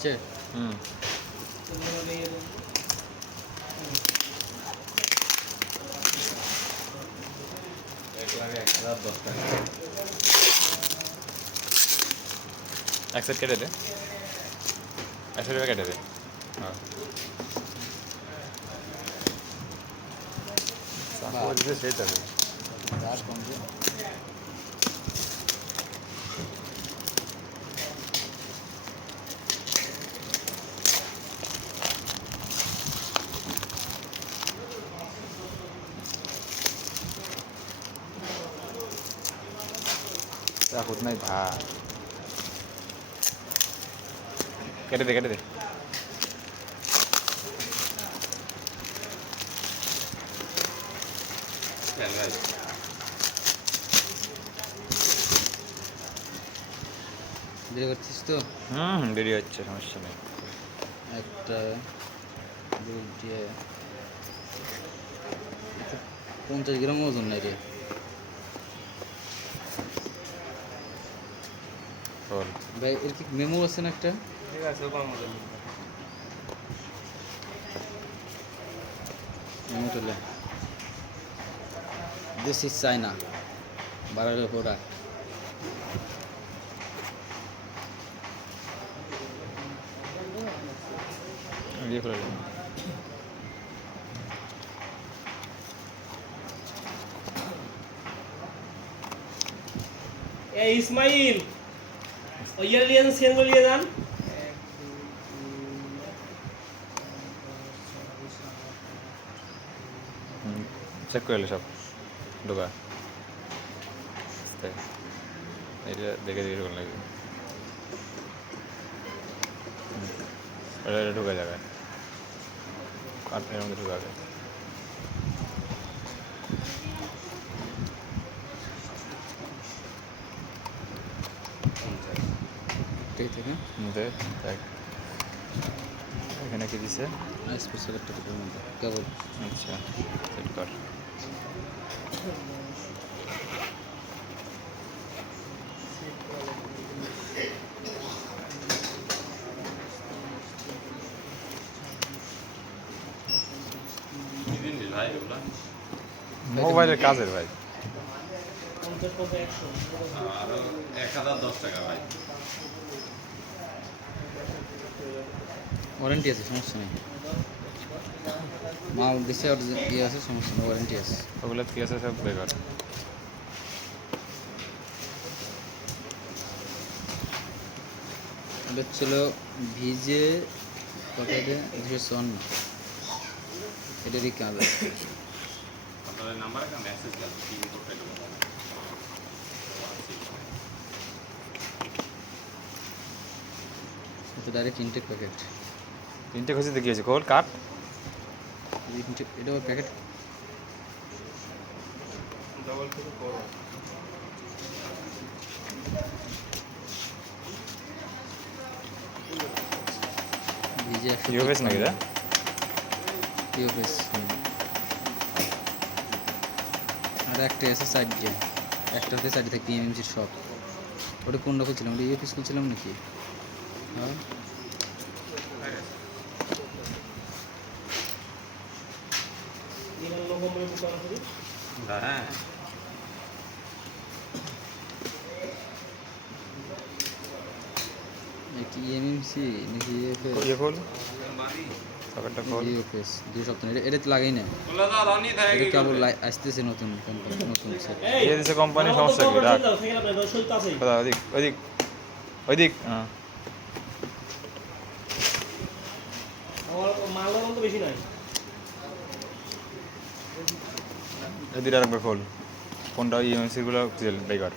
নিচে এক সেট কেটে দে, এক সেট কেটে দে। হ্যাঁ সেই তো আর কমছে চাকুত নাই ভাই, কেটে দে কেটে দে। দেরি করছিস তো দেরি হচ্ছে, সমস্যা নেই। একটা দুইটে 50 গ্রাম ওজন নাই রে বল ভাই। এর কি মেমো আছে না একটা? ঠিক আছে, মেমোটা লে। দিস ইজ চায়না, বাড়ালে পোড়া। দিয়ে ফেলে দিন। ইসমাইল ওইয়ার লিয়ে যান, সেনগুলো লিয়ে যান। চেক করে সব ঢোকা, এটা দেখে দেখে ঢোকা লাগবে। এটা ঢোকা যাবে, এর মধ্যে ঢোকা যাবে। ঠিক থেকে দেখ এখানে কি দিছে, স্পেশাল একটা কেবল মধ্যে কেবল। আচ্ছা সেট কর। মোবাইলের কাজের ভাই, 50 50 100 আরো 1010 টাকা ভাই। ওয়ারেন্টি আছে, সমস্যা নেই। মাল দিছে আর ইয়ে আছে, সমস্যা নেই, ওয়ারেন্টি আছে। ওগুলো কি আছে সব বেকার। এটা ছিল ভিজে কত এটা 254, এটারই কাজ। আপনাদের নাম্বারে একটা মেসেজ গেল, কি করতে দেবো। এটা ডাইরেক্ট ইনটেক প্যাকেট। তিনটে খুঁজে দেখি আছে কোল কাট। এটা প্যাকেট ডবল করে করো। ভিজে ইউএস নাকি দা? ইউএস। আর একটা আছে সাইড দিয়ে, একটা হতে সাইডে থাকে পিএমএমসির সব। ওটা কোনটা খুলছিলাম? ওটা ইউএস খুলছিলাম নাকি? হ্যাঁ নিলাম নম্বরে দোকান আছে। হ্যাঁ এটা ইএমএমসি নাকি ইউএফএস? ইয়ে খোল সকেটটা খোল। ইউএফএস 2 সপ্তাহ এটা তো লাগাই না। বলে দাও রানি থাকে এটা কি কেবল করবে? আসতেছে নতুন কোম্পানি, নতুন সেট। দিয়ে দিছে কোম্পানি, সমস্যা কি রাখ। সাইকেল আপনার দর্শক তো আছে। কোথা ওদিক ওদিক ওদিক, হ্যাঁ আমার মালের মতো বেশি নাই। এদিকে আরেকবার খোল। কোনটা ইএমসিগুলো বেকার।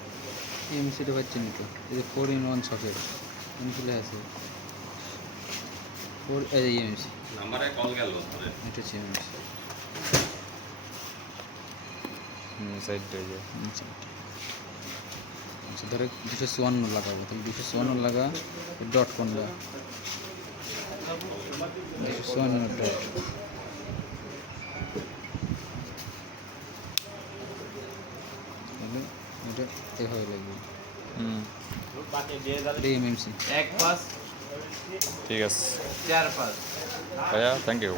ইএমএমসিটা পাচ্ছি না তো। এই যে 4 in 1 সকেট ইনফুলে আছে। 4 এই ইএমএমসি, নাম্বারে কল গেল ধরে। এটা হচ্ছে ইএমএমসি। সাইড হয়ে যায়। আচ্ছা ধরে 254 লাগাবো, তাহলে 254 লাগা ডট কোনটা? 254 ডট। তাহলে এটা এভাবে লাগবে। বাকি দিয়ে যাবে এটা ইএমএমসি। 1 5 ঠিক আছে 4 5 ভাইয়া থ্যাংক ইউ